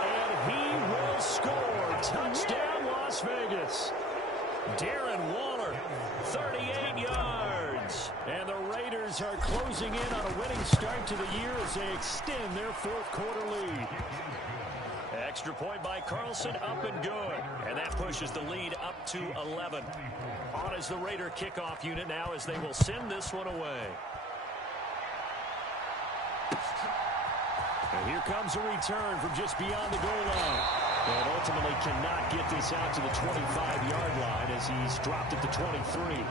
and he will score. Touchdown, Las Vegas. Darren Waller, 38 yards. And the Raiders are closing in on a winning start to the year as they extend their fourth quarter lead. Extra point by Carlson, up and good. And that pushes the lead up to 11. On is the Raider kickoff unit now as they will send this one away. And here comes a return from just beyond the goal line. And ultimately cannot get this out to the 25-yard line as he's dropped at the 23.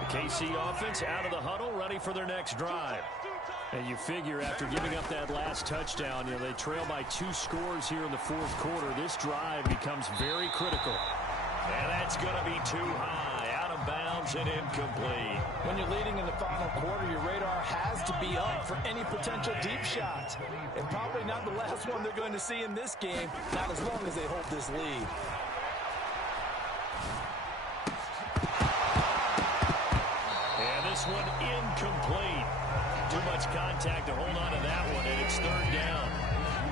The KC offense out of the huddle, ready for their next drive. And you figure after giving up that last touchdown, they trail by 2 scores here in the fourth quarter. This drive becomes very critical. And that's going to be too high. Bounds and incomplete. When you're leading in the final quarter, your radar has to be up for any potential deep shots. And probably not the last one they're going to see in this game, not as long as they hold this lead. And this one incomplete. Too much contact to hold on to that one, and it's third down.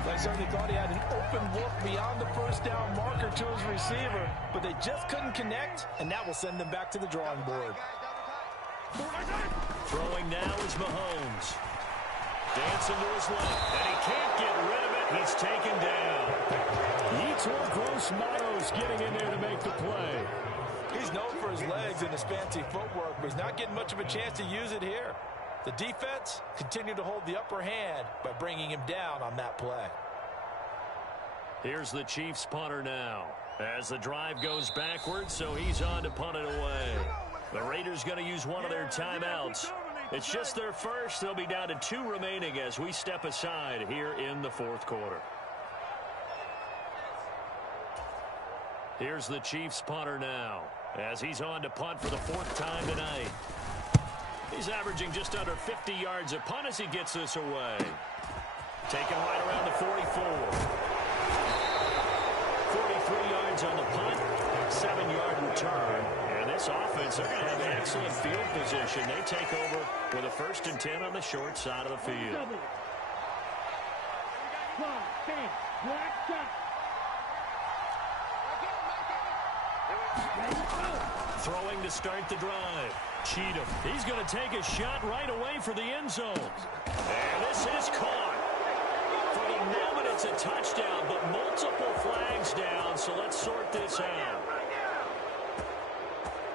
I certainly thought he had an open look beyond the first down marker to his receiver, but they just couldn't connect, and that will send them back to the drawing board. Throwing now is Mahomes. Dancing to his left, and he can't get rid of it. He's taken down. Yetur Gross-Matos getting in there to make the play. He's known for his legs and his fancy footwork, but he's not getting much of a chance to use it here. The defense continued to hold the upper hand by bringing him down on that play. Here's the Chiefs punter now as the drive goes backwards, so he's on to punt it away. The Raiders going to use one of their timeouts. It's just their first. They'll be down to 2 remaining as we step aside here in the fourth quarter. Here's the Chiefs punter now as he's on to punt for the 4th time tonight. He's averaging just under 50 yards a punt as he gets this away. Taken right around the 44. 43 yards on the punt, 7-yard return. And this offense, they're going to have excellent field position. They take over with a 1st and 10 on the short side of the field. Throwing to start the drive. Cheatham. He's going to take a shot right away for the end zone. And this is caught. For the moment, it's a touchdown, but multiple flags down, so let's sort this out.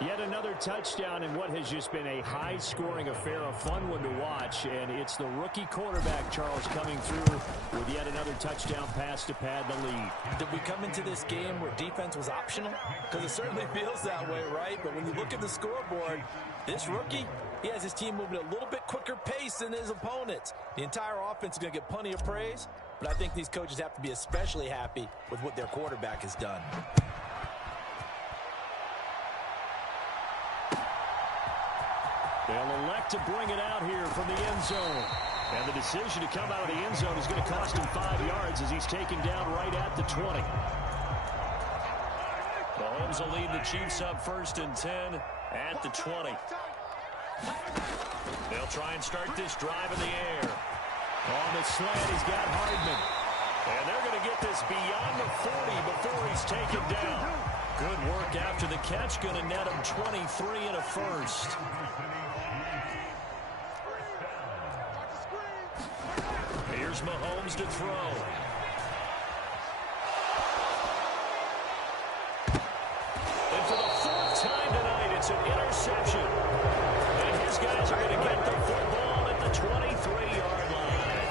Yet another touchdown in what has just been a high-scoring affair, a fun one to watch, and it's the rookie quarterback, Charles, coming through with yet another touchdown pass to pad the lead. Did we come into this game where defense was optional? Because it certainly feels that way, right? But when you look at the scoreboard, this rookie, he has his team moving at a little bit quicker pace than his opponents. The entire offense is going to get plenty of praise, but I think these coaches have to be especially happy with what their quarterback has done. They'll elect to bring it out here from the end zone. And the decision to come out of the end zone is going to cost him 5 yards as he's taken down right at the 20. Mahomes will lead the Chiefs up 1st and 10 at the 20. They'll try and start this drive in the air. On the slant, he's got Hardman. And they're going to get this beyond the 40 before he's taken down. Good work after the catch. Going to net him 23 and a first. Here's Mahomes to throw. And for the 4th time tonight, it's an interception. And his guys are going to get the football at the 23-yard line.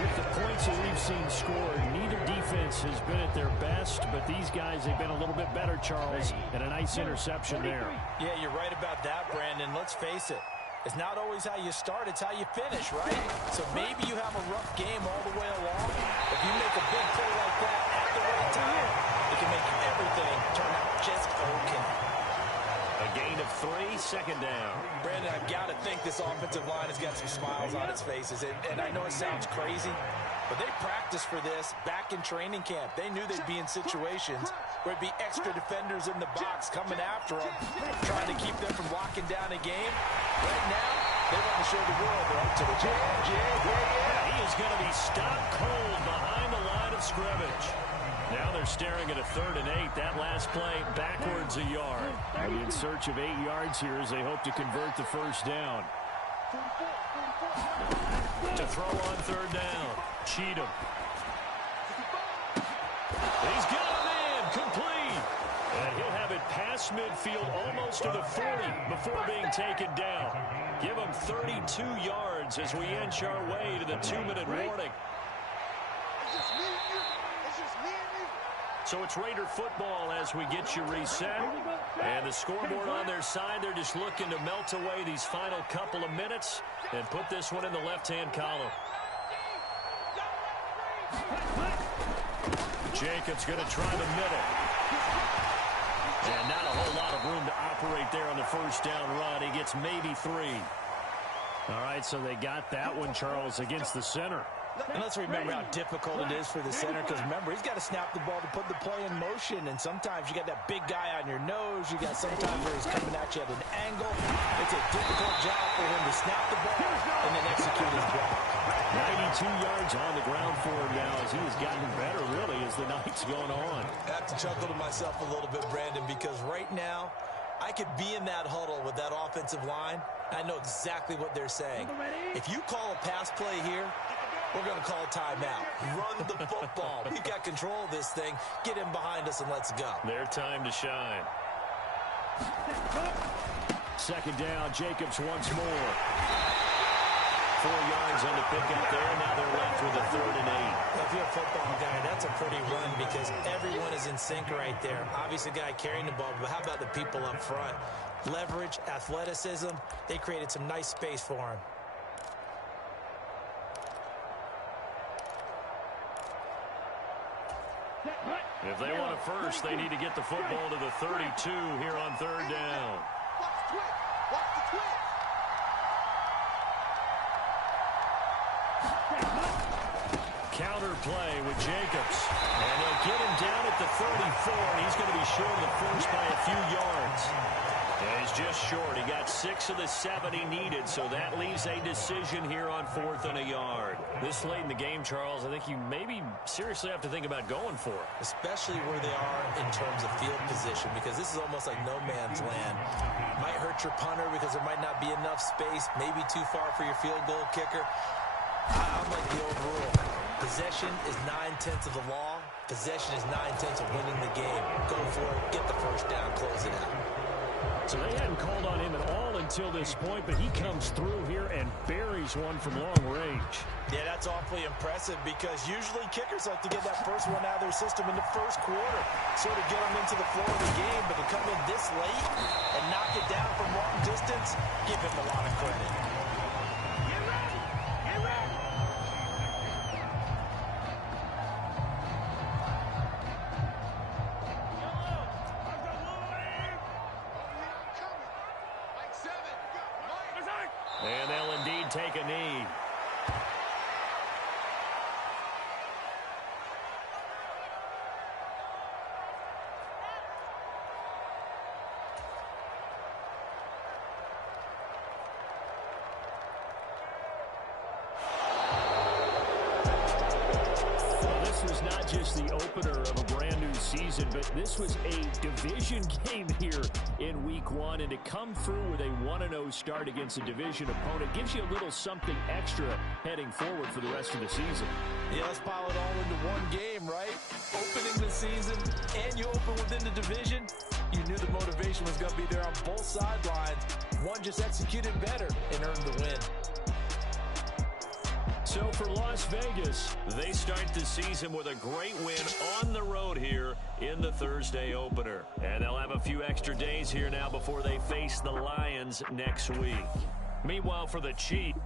With the points that we've seen scored, neither defense has been at their best, but these guys have been a little bit better, Charles, and a nice interception there. Yeah, you're right about that, Brandon. Let's face it. It's not always how you start, it's how you finish, right? So maybe you have a rough game all the way along. If you make a big play like that at the right time, it can make everything turn out just okay. A gain of 3, 2nd down. Brandon, I've got to think this offensive line has got some smiles on its faces. And I know it sounds crazy, but they practiced for this back in training camp. They knew they'd be in situations where it'd be extra defenders in the box coming after them, trying to keep them from locking down a game. Right now, they want to show the world they're up to the challenge. Yeah, he is going to be stopped cold behind the line of scrimmage. Now they're staring at a 3rd and 8. That last play backwards a yard. And in search of 8 yards here as they hope to convert the 1st down. To throw on 3rd down. Cheatham. He's got him in. Complete. And he'll have it past midfield almost to the 40 before being taken down. Give him 32 yards as we inch our way to the 2-minute warning. So it's Raider football as we get you reset. And the scoreboard on their side, they're just looking to melt away these final couple of minutes and put this one in the left-hand column. Jacobs going to try the middle. And not a whole lot of room to operate there on the 1st down run. He gets maybe 3. All right, so they got that one, Charles, against the center. And let's remember how difficult it is for the center, because remember, he's got to snap the ball to put the play in motion, and sometimes you got that big guy on your nose. You got sometimes where he's coming at you at an angle. It's a difficult job for him to snap the ball and then execute his block. 92 yards on the ground for him now as he has gotten better, really, as the night's going on. I have to chuckle to myself a little bit, Brandon, because right now, I could be in that huddle with that offensive line. I know exactly what they're saying. If you call a pass play here, we're going to call a timeout. Run the football. We've got control of this thing. Get him behind us and let's go. Their time to shine. 2nd down, Jacobs once more. 4 yards on the pickup there. Now they're left with a 3rd and 8. If you're a football guy, that's a pretty run because everyone is in sync right there. Obviously, the guy carrying the ball, but how about the people up front? Leverage, athleticism, they created some nice space for him. If they want a first, they need to get the football to the 32 here on 3rd down. Counter play with Jacobs. And they'll get him down at the 34, and he's going to be short of the first by a few yards. And he's just short. He got 6 of the 7 he needed, so that leaves a decision here on 4th and a yard. This late in the game, Charles, I think you maybe seriously have to think about going for it. Especially where they are in terms of field position, because this is almost like no man's land. Might hurt your punter because there might not be enough space, maybe too far for your field goal kicker. I'm like the old rule. Possession is 9/10 of the law. Possession is 9/10 of winning the game. Go for it, get the first down, close it out. So they hadn't called on him at all until this point, but he comes through here and buries one from long range. Yeah, that's awfully impressive because usually kickers like to get that first one out of their system in the first quarter, sort of get them into the flow of the game, but to come in this late and knock it down from long distance, give him a lot of credit. And they'll indeed take a knee. was not just the opener of a brand new season, but this was a division game here in week 1. And to come through with a 1-0 start against a division opponent gives you a little something extra heading forward for the rest of the season. Yeah, let's pile it all into one game, right? Opening the season, and you open within the division. You knew the motivation was going to be there on both sidelines. One just executed better and earned the win. So for Las Vegas, they start the season with a great win on the road here in the Thursday opener. And they'll have a few extra days here now before they face the Lions next week. Meanwhile, for the Chiefs,